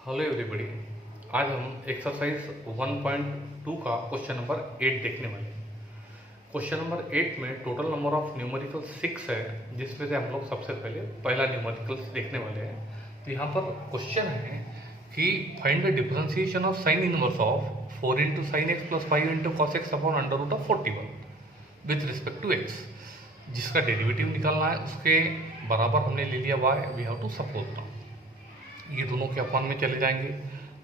Hello everybody. आज हम exercise 1.2 का क्वेश्चन नंबर 8 देखने वाले हैं। क्वेश्चन नंबर 8 में टोटल नंबर ऑफ न्यूमेरिकल 6 है, जिसमें से हम लोग सबसे पहले पहला न्यूमेरिकल देखने वाले हैं। तो यहाँ पर क्वेश्चन है कि find the differentiation of sine inverse of 4 into sine x plus 5 into cos x upon under root of 41 with respect to x. जिसका डेरिवेटिव निकालना है उसके बराबर हमने ले लिया y, we have to suppose now. ये दोनों के अपॉन में चले जाएंगे।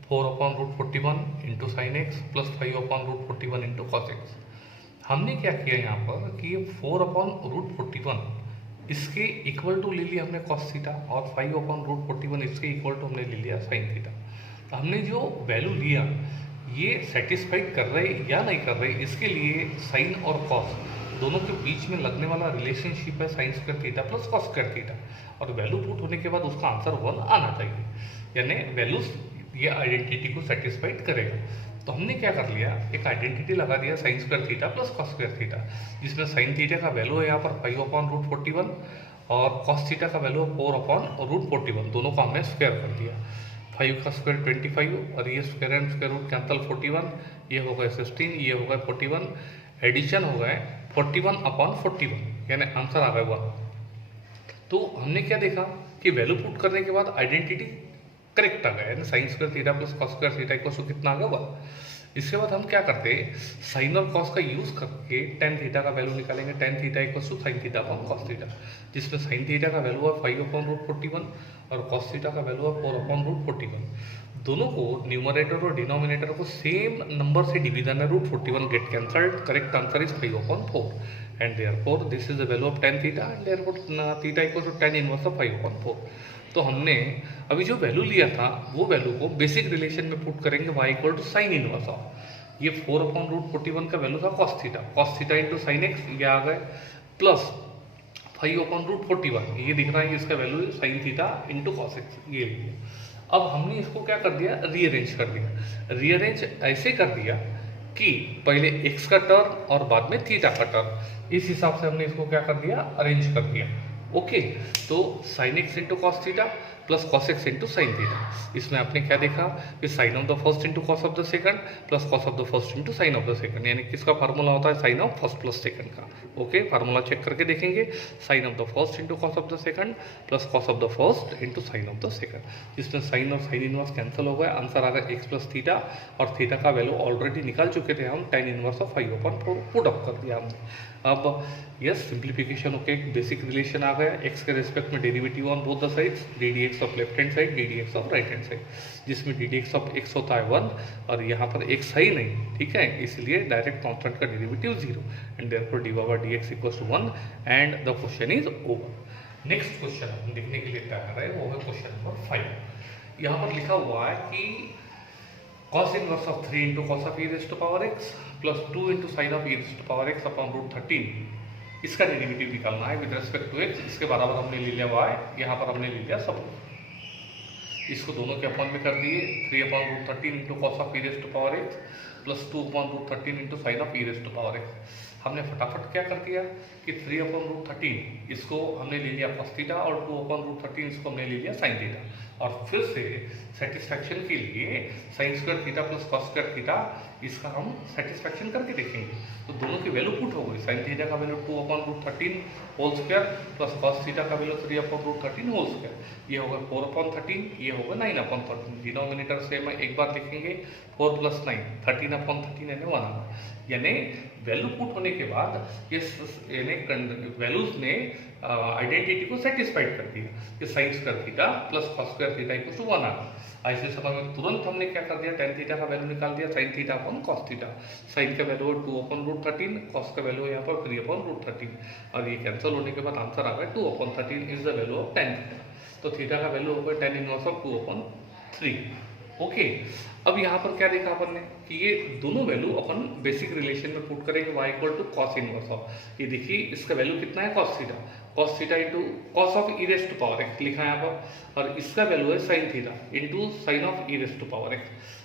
4/√41 into sine x plus 5/√41 into cos x. हमने क्या किया यहाँ पर कि ये 4/√41 इसके इक्वल टू ले लिया हमने कॉस थीटा और 5/√41 इसके इक्वल टू हमने ले लिया साइन थीटा। तो हमने जो वैल्यू लिया ये सेटिस्फाइड कर रहे या नहीं कर रहे, इसके लिए साइन और कॉस दोनों के बीच में लगने वाला रिलेशनशिप है sign square theta plus cos square theta, और वैल्यू पुट होने के बाद उसका आंसर 1 आना चाहिए, यानी वैल्यूज ये आइडेंटिटी को सेटिस्फाइड करेगा। तो हमने क्या कर लिया, एक आइडेंटिटी लगा दिया sign square theta plus cos square theta, जिसमें साइन थीटा का वैल्यू है यहाँ पर 5/√41 और कॉस थीटा का वैल्यू है 4/√41। दोनों को हमने स्क्वायर कर दिया। 5 का स्क्वायर 25 और ये square and square root cancel 41, ये हो गए 16, ये हो गए 41, एडिशन हो गए 41/41, यानी आंसर आ गया 1। तो हमने क्या देखा कि वैल्यू पुट करने के बाद आइडेंटिटी करेक्ट आ गया, यानी sine square theta plus cos square theta equal to कितना आ गया 1। इसके बाद हम क्या करते हैं, साइन और कॉस का यूज करके टेन थीटा का वैल्यू निकालेंगे। Tan theta equal to sine theta upon cos theta, जिसमें साइन थीटा का वैल्यू है 5/√41 और कॉस थीटा का वैल्यू है 4/√41। दोनों को न्यूमरेटर और डिनोमिनेटर को सेम नंबर से डिवीजन है, √41 get cancelled. Correct answer is 5/4 and therefore this is the value of tan theta and therefore theta equal to tan inverse of 5/4। तो हमने अभी जो वैल्यू लिया था वो वैल्यू को बेसिक रिलेशन में पुट करेंगे, y equal to sine inverse of ये 4/√41 का वैल्यू था cos theta into sine x, ये आ गए प्लस 5/√41 ये दिख रहा है, इसका value sign theta into cos x, ये लिया। अब हमने इसको क्या कर दिया, रीअरेंज कर दिया। रीअरेंज ऐसे कर दिया कि पहले x का टर्म और बाद में थीटा का टर्म, इस हिसाब से हमने इसको क्या कर दिया, अरेंज कर दिया। ओके, तो sine x into cos theta plus cos x into sine theta. इसमें आपने क्या देखा कि sine of the first into cos of the second plus cos of the first into sine of the second, यानी किसका formula होता है, sine of first plus second का। ओके, फार्मूला चेक करके देखेंगे, sine of the first into cos of the second plus cos of the first into sine of the second, जिसमें sine और sine inverse cancel हो गया। Answer आ गया x plus theta, और थीटा का वैल्यू ऑलरेडी निकाल चुके थे हम, tan inverse of 5/4 put up कर दिया हमने। अब yes, simplification okay, basic relation आ गया, एक्स के रेस्पेक्ट में derivative on both the sides, d d x of left hand side, d d x of right hand side, जिसमें d d x of x होता है 1 और यहाँ पर एक्स है ही नहीं, ठीक है, इसलिए डायरेक्ट कॉन्स्टेंट का derivative 0 and therefore d over d x equals to 1 and the question is over. Next question हम देखने के लिए तैयार है, वो है क्वेश्चन नंबर 5। यहाँ पर लिखा हुआ है कि cos inverse of 3 into cos of e raise to power x plus 2 into sine of e raise to power x upon √13, इसका डेरिवेटिव निकालना है विद रिस्पेक्ट टू x। इसके बराबर हमने ले लिया y, यहाँ पर हमने ले लिया सब, इसको दोनों के अपॉन में कर दिए। 3/√13 into cos of e raise to power x plus 2/√13 into sine of e raise to power x। हमने फटाफट क्या कर दिया कि 3/√13 इसको हमने ले लिया कॉस थीटा और 2/√13 इसको हमने ले लिया साइन थीटा, और फिर से सेटिस्फैक्शन के लिए sign square theta plus cos square theta इसका हम सेटिस्फैक्शन करके देखेंगे। तो दोनों की वैल्यू पुट हो गई, साइन थीटा का value 2/√13 whole square plus cos theta का वैल्यू 3/√13 होल स्क्वायर, ये होगा 4/13, ये होगा 9/13। डिनोमिनेटर से मैं एक बार लिखेंगे 4 + 9 13/13 यानी 1, यानी वैल्यू पुट होने के बाद ये वैल्यूज ने आइडेंटिटी को सेटिस्फाइड कर दिया कि sine square theta plus cos square theta equal to 1 आ गया। ऐसे समय में तुरंत हमने क्या कर दिया, tan थीटा का वैल्यू निकाल दिया, sine theta upon cos theta. Sine का वैल्यू है 2/√13, कॉस का वैल्यू है यहाँ पर 3/√13, और ये कैंसिल होने के बाद आंसर आ गया 2/13 is the value of tan theta. तो थीटा का वैल्यू होगा tan इनवर्स ऑफ 2/3। ओके, अब यहाँ पर क्या देखा अपन ने कि ये दोनों वैल्यू अपन बेसिक रिलेशन में पुट करेंगे, y equal to cos inverse of, ये देखिए इसका वैल्यू कितना है cos theta into cos of e raise to power x लिखा है यहाँ पर, और इसका वैल्यू है sine theta into sine of e raise to power x।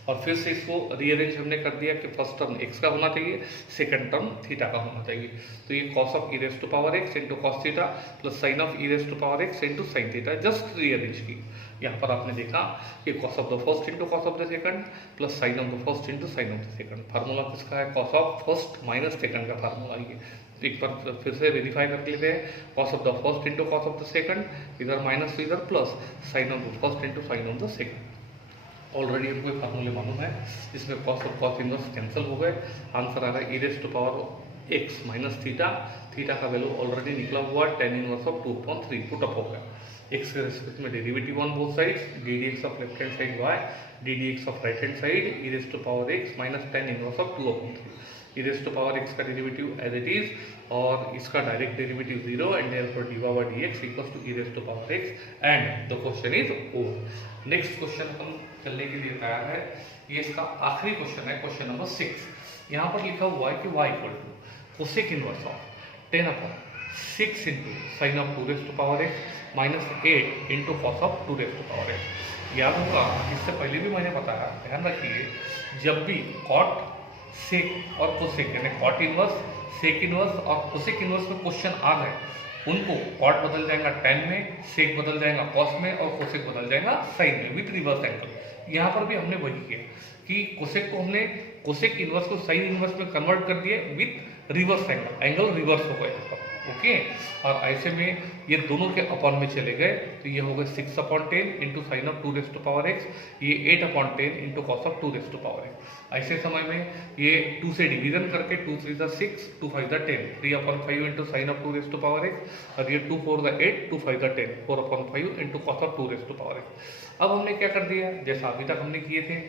और फिर से इसको रीअरेंज हमने कर दिया कि फर्स्ट टर्म x का होना चाहिए, सेकंड टर्म थीटा का होना चाहिए। तो ये cos of e raise to power x into cos theta plus sine of e raise to power x into sine theta, just rearrange की। यहाँ पर आपने देखा कि cos of the first into cos of the second plus sine of the first into sine of the second. Formula किसका है? Cos of first minus second का formula ये। तो एक बार फिर से वेरीफाई कर लेते हैं। Cos of the first into cos of the second, इधर माइनस तो इधर plus, sine of the first into sine of the second. Already हमको फार्मूले मालूम है, इसमें कॉस और कॉस इनवर्स कैंसिल हो गए। आंसर आ रहा है e to power x minus theta. Theta का वैल्यू ऑलरेडी निकला हुआ है, tan inverse of 2/3 put up हो गया। x के रिस्पेक्ट में derivative on both sides, d d x of left hand side y, d d x of right hand side e to power x minus tan inverse of 2/3। e to power x का derivative as it is और इसका direct derivative 0 and therefore dy by dx equals to e to power x and the question is over. Next question हम चलने के लिए तैयार है। ये इसका आखिरी क्वेश्चन है, क्वेश्चन नंबर 6। यहाँ पर लिखा हुआ है कि y equal to cosec inverse of 10/6 into sine of 2 to power x minus 8 into cos of 2 to power x। याद होगा इससे पहले भी मैंने बताया, ध्यान रखिए, जब भी कॉट, सेक और कोसेक यानी कॉट इनवर्स, सेक इनवर्स और कोसेक इनवर्स में क्वेश्चन आ गए, उनको कॉट बदल जाएगा टैन में, सेक बदल जाएगा कॉस में और कोसेक बदल जाएगा साइन में विथ रिवर्स एंगल। यहाँ पर भी हमने वही किया कि कोसेक को हमने कोसेक इनवर्स को साइन इनवर्स में कन्वर्ट कर दिए with reverse angle, angle reverse हो गया। ओके, और ऐसे में ये दोनों के अपॉन में चले गए, तो ये हो गए 6/10 into sine of 2 to power x, ये 8/10 into cos of 2 to power x। ऐसे समय में ये 2 से डिवीजन करके 2 3 6, 2 5 10, 3/5 into sine of 2 to power x, और ये 2 4 8, 2 5 10, 4/5 into cos of 2 to power x। अब हमने क्या कर दिया, जैसा अभी तक हमने किए थे,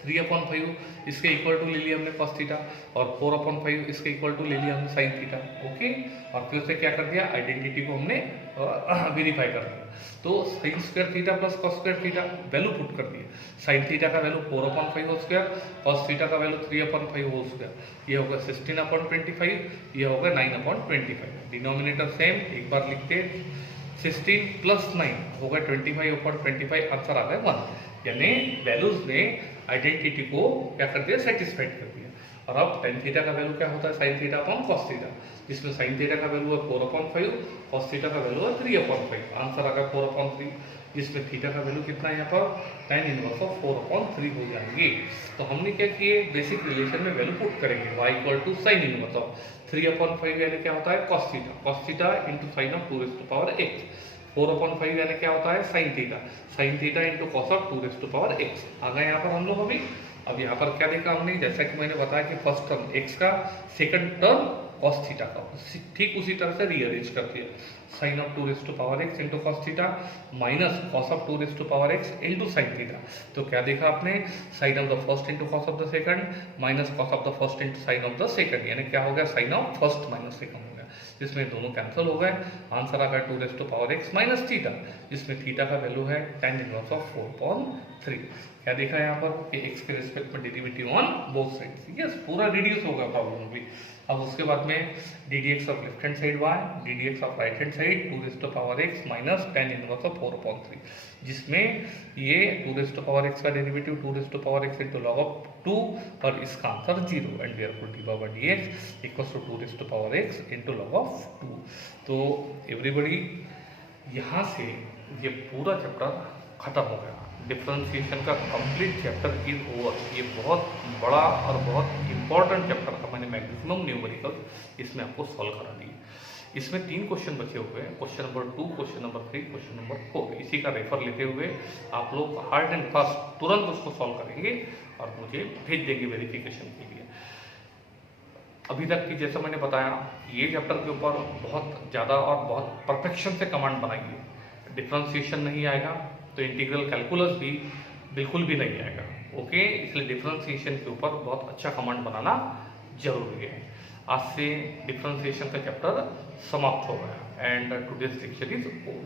3/5 इसके इक्वल टू ले लिया हमने कॉस थीटा और 4/5 इसके इक्वल टू ले लिया हमने साइन थीटा। ओके, और फिर से क्या कर दिया, आइडेंटिटी को हमने वेरीफाई कर दिया। तो sine square theta plus cos square theta value put कर दिया। साइन थीटा का value 4/5 whole square, cos theta का वैल्यू 3/5 होल स्क्वायर। ये होगा 16/25, ये होगा 9/25। डिनोमिनेटर सेम, एक बार लिखते, 16 प्लस 9 होगा 25/25, आंसर आ गया 1। यानी वैल्यूज ने आइडेंटिटी को क्या कर दिया, सेटिस्फाइड कर दिया। और अब टेन थीटा का वैल्यू क्या होता है, sine theta upon cos theta, जिसमें साइन थीटा का वैल्यू है 4/5, कॉस थीटा का वैल्यू है 3/5, आंसर आ गया 4/3, जिसमें थीटा का वैल्यू कितना है यहाँ पर, tan इनवर्स ऑफ 4/3 हो जाएंगे। तो हमने क्या किए, बेसिक रिलेशन में वैल्यू पुट करेंगे, y equal to sine inverse of 3/5 यानी क्या होता है cos theta into sine of 2 to power x, 4/5 यानी क्या होता है sine theta into cos of 2 to power x। आ गए यहाँ पर हम लोग अभी। अब यहाँ पर क्या देखा हमने, जैसा कि मैंने बताया कि फर्स्ट टर्म x का, सेकंड टर्म कॉस थीटा का, ठीक उसी तरह से रीअरेंज कर दिया। Sine of 2 to power x into cos theta minus cos of 2 to power x into sine theta. तो क्या देखा आपने, sine of the first into cos of the second minus cos of the first into sine of the second, यानी क्या हो गया, sine of first minus second हो गया, जिसमें दोनों कैंसिल हो गए। आंसर आ गया 2 to power x minus theta, जिसमें थीटा का वैल्यू है tan इनवर्स ऑफ 4/3। क्या देखा है यहाँ पर कि x के रिस्पेक्ट में derivative on both sides, yes पूरा रिड्यूस होगा प्रॉब्लम भी। अब उसके बाद में d d x of left hand side y, d d x of right hand side 2 to power x minus tan inverse of 4/3, जिसमें ये 2 टू पावर x का derivative 2 to power x into log of 2 और इसका answer 0 and therefore dy by dx equals to 2 to power x into log of 2। तो everybody यहाँ से ये पूरा चैप्टर खत्म हो गया, डिफरेंशिएशन का कंप्लीट चैप्टर इज ओवर। ये बहुत बड़ा और बहुत इंपॉर्टेंट चैप्टर था, मैंने मैक्सिमम न्यूमेरिकल इसमें आपको सॉल्व करा दिए। इसमें 3 क्वेश्चन बचे हुए हैं, question number 2, question number 3, question number 4। इसी का रेफर लेते हुए आप लोग हार्ड एंड फास्ट तुरंत उसको सॉल्व करेंगे और मुझे भेज देंगे वेरिफिकेशन के लिए। अभी तक की जैसा मैंने बताया, ये चैप्टर के ऊपर बहुत ज़्यादा और बहुत परफेक्शन से कमांड बनाइए। डिफरेंशिएशन नहीं आएगा तो इंटीग्रल कैलकुलस भी बिल्कुल भी नहीं आएगा। ओके, इसलिए डिफरेंशिएशन के ऊपर बहुत अच्छा कमांड बनाना जरूरी है। आज से डिफरेंशिएशन का चैप्टर समाप्त हो गया and today's lecture is over.